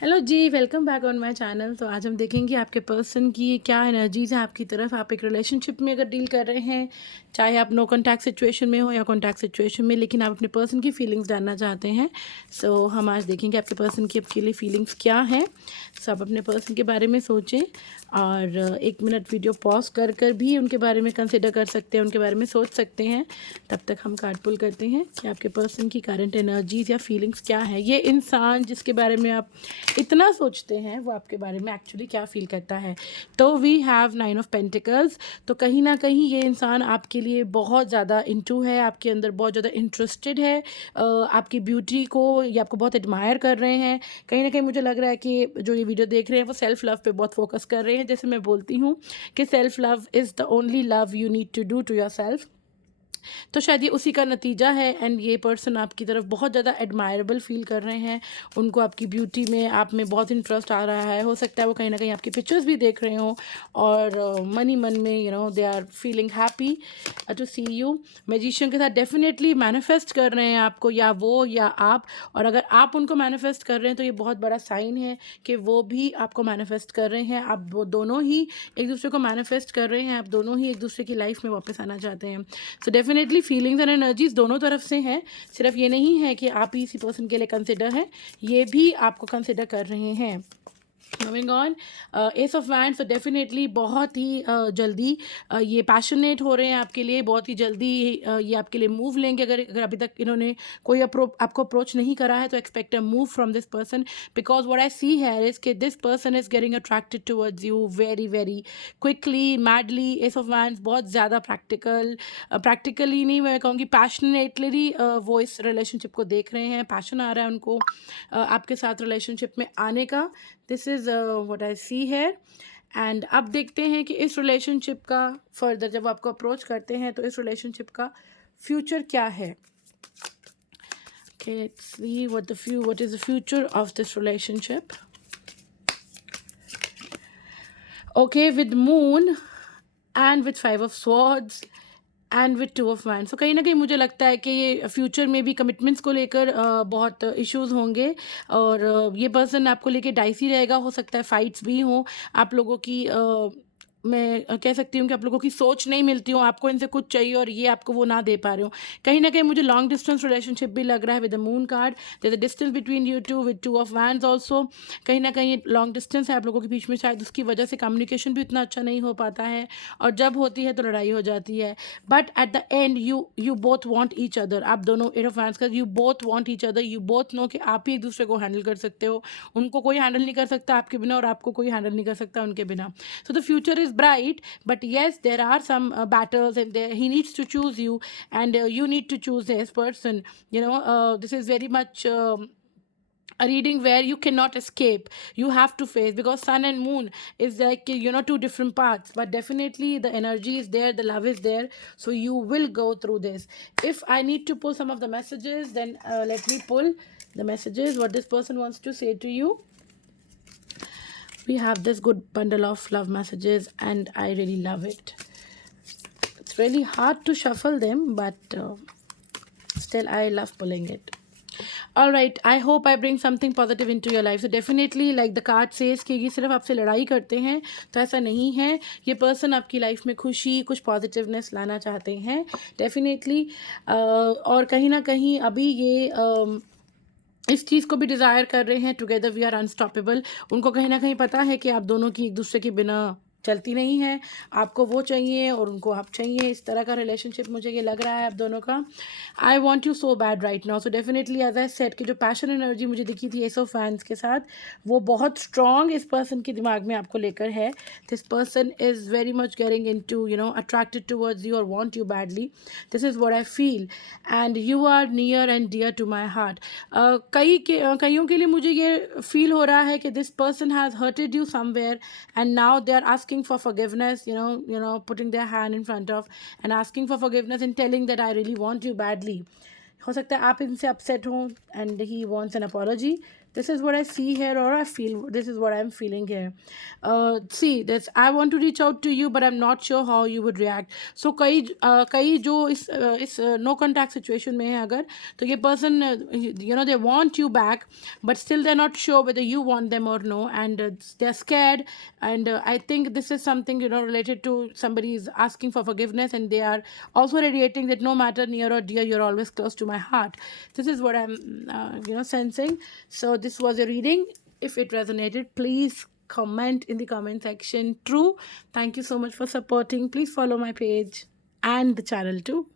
Hello ji, welcome back on my channel. तो आज हम देखेंगे आपके पर्सन की क्या एनर्जीज़ हैं आपकी तरफ। आप एक रिलेशनशिप में अगर डील कर रहे हैं, चाहे आप नो कॉन्टैक्ट सिचुएशन में हो या कॉन्टैक्ट सिचुएशन में, लेकिन आप अपने पर्सन की फीलिंग्स जानना चाहते हैं। सो हम आज देखेंगे आपके पर्सन की आपके लिए फीलिंग्स क्या हैं। सो आप अपने पर्सन के बारे में सोचें और 1 मिनट वीडियो पॉज कर कर भी उनके बारे में कंसिडर कर सकते हैं, उनके बारे में सोच सकते हैं। तब तक हम कार्ड पुल करते हैं कि आपके पर्सन की करंट एनर्जीज़ या फीलिंग्स क्या है। ये इंसान जिसके बारे में आप इतना सोचते हैं वो आपके बारे में एक्चुअली क्या फ़ील करता है। तो वी हैव 9 ऑफ पेंटिकल्स। तो कहीं ना कहीं ये इंसान आपके लिए बहुत ज़्यादा इनटू है, आपके अंदर बहुत ज़्यादा इंटरेस्टेड है, आपकी ब्यूटी को या आपको बहुत एडमायर कर रहे हैं। कहीं ना कहीं मुझे लग रहा है कि जो ये वीडियो देख रहे हैं वो सेल्फ़ लव पे बहुत फोकस कर रहे हैं। जैसे मैं बोलती हूँ कि self love is the only love you need to do to yourself. तो शायद ये उसी का नतीजा है। एंड ये पर्सन आपकी तरफ बहुत ज़्यादा एडमायरेबल फ़ील कर रहे हैं। उनको आपकी ब्यूटी में, आप में बहुत इंटरेस्ट आ रहा है। हो सकता है वो कहीं ना कहीं आपकी पिक्चर्स भी देख रहे हों और मन ही मन में they are feeling happy to see you. Magician के साथ डेफिनेटली मैनिफेस्ट कर रहे हैं आपको, या वो या आप। और अगर आप उनको मैनिफेस्ट कर रहे हैं तो ये बहुत बड़ा साइन है कि वो भी आपको मैनिफेस्ट कर रहे हैं। आप वो दोनों ही एक दूसरे को मैनिफेस्ट कर रहे हैं, आप दोनों ही एक दूसरे की लाइफ में वापस आना चाहते हैं। So definitely feelings and energies दोनों तरफ से हैं। सिर्फ ये नहीं है कि आप ही इसी पर्सन के लिए कंसिडर हैं, ये भी आपको कंसिडर कर रहे हैं। Moving on, S of wands. तो डेफिनेटली बहुत ही जल्दी ये पैशनेट हो रहे हैं आपके लिए, बहुत ही जल्दी ये आपके लिए मूव लेंगे। अगर अगर अभी तक इन्होंने कोई आपको अप्रोच नहीं करा है तो expect a move from this person, because what I see है इज कि this person is getting attracted towards you very very quickly, madly. Ace of wands बहुत ज़्यादा प्रैक्टिकली नहीं, मैं कहूँगी पैशनेटली वो इस रिलेशनशिप को देख रहे हैं। पैशन आ रहा है उनको आपके साथ रिलेशनशिप में आने का। This is what I see है। एंड अब देखते हैं कि इस रिलेशनशिप का फर्दर जब आपको अप्रोच करते हैं तो इस रिलेशनशिप का फ्यूचर क्या है। Okay, let's see what is the future of this relationship. Okay, with moon and with 5 of swords and with 2 of Wands। सो कहीं ना कहीं मुझे लगता है कि ये फ्यूचर में भी कमिटमेंट्स को लेकर बहुत इश्यूज होंगे। और ये पर्सन आपको लेके डाइसी रहेगा। हो सकता है फाइट्स भी हों आप लोगों की। मैं कह सकती हूँ कि आप लोगों की सोच नहीं मिलती हो, आपको इनसे कुछ चाहिए और ये आपको वो ना दे पा रहे हो। कहीं ना कहीं मुझे लॉन्ग डिस्टेंस रिलेशनशिप भी लग रहा है with the moon card. There is a distance between you two with 2 of Wands also. कहीं ना कहीं लॉन्ग डिस्टेंस है आप लोगों के बीच में, शायद उसकी वजह से कम्युनिकेशन भी उतना अच्छा नहीं हो पाता है, और जब होती है तो लड़ाई हो जाती है। But at the end you both want each other. आप दोनों 8 of Wands का you both want each other. You both know कि आप ही एक दूसरे को हैंडल कर सकते हो, उनको कोई हैंडल नहीं कर सकता आपके बिना और आपको कोई हैंडल नहीं कर सकता उनके बिना। So the future is bright, but yes, there are some battles, and there he needs to choose you, and you need to choose this person. This is very much a reading where you cannot escape, you have to face, because sun and moon is like 2 different parts, but definitely the energy is there, the love is there. So you will go through this. If I need to pull some of the messages, then let me pull the messages what this person wants to say to you. We have this good bundle of love messages and I really love it. It's really hard to shuffle them, but still I love pulling it. All right, I hope I bring something positive into your life. So definitely, like the card says कि ये सिर्फ आपसे लड़ाई करते हैं, तो ऐसा नहीं है। ये पर्सन आपकी लाइफ में खुशी, कुछ पॉजिटिवनेस लाना चाहते हैं डेफिनेटली। और कहीं ना कहीं अभी ये इस चीज़ को भी डिज़ायर कर रहे हैं, टुगेदर वी आर अनस्टॉपेबल। उनको कहीं ना कहीं पता है कि आप दोनों की एक दूसरे के बिना चलती नहीं है, आपको वो चाहिए और उनको आप चाहिए। इस तरह का रिलेशनशिप मुझे ये लग रहा है आप दोनों का। I want you so bad right now. So definitely as I said कि जो पैशन एनर्जी मुझे दिखी थी एस ऑफ वैंड्स के साथ, वो बहुत स्ट्रॉन्ग इस पर्सन के दिमाग में आपको लेकर है। This person is very much getting into attracted towards you और want you badly. This is what I feel, and you are near and dear to my heart. कईयों के लिए मुझे ये फील हो रहा है कि this person has hurted you somewhere, and now they are asking for forgiveness, putting their hand in front of and asking for forgiveness and telling that I really want you badly. हो सकता है आप इनसे upset हों and he wants N apology. This is what I see here, or I feel. This is what I'm feeling here. See, this I want to reach out to you, but I'm not sure how you would react. So कई जो इस no contact situation में है अगर, तो ये person they want you back, but still they're not sure whether you want them or no, and they're scared. And I think this is something related to somebody is asking for forgiveness, and they are also radiating that no matter near or dear, you're always close to my heart. This is what I'm sensing. So this was a reading. If it resonated, please comment in the comment section true. Thank you so much for supporting. Please follow my page and the channel too.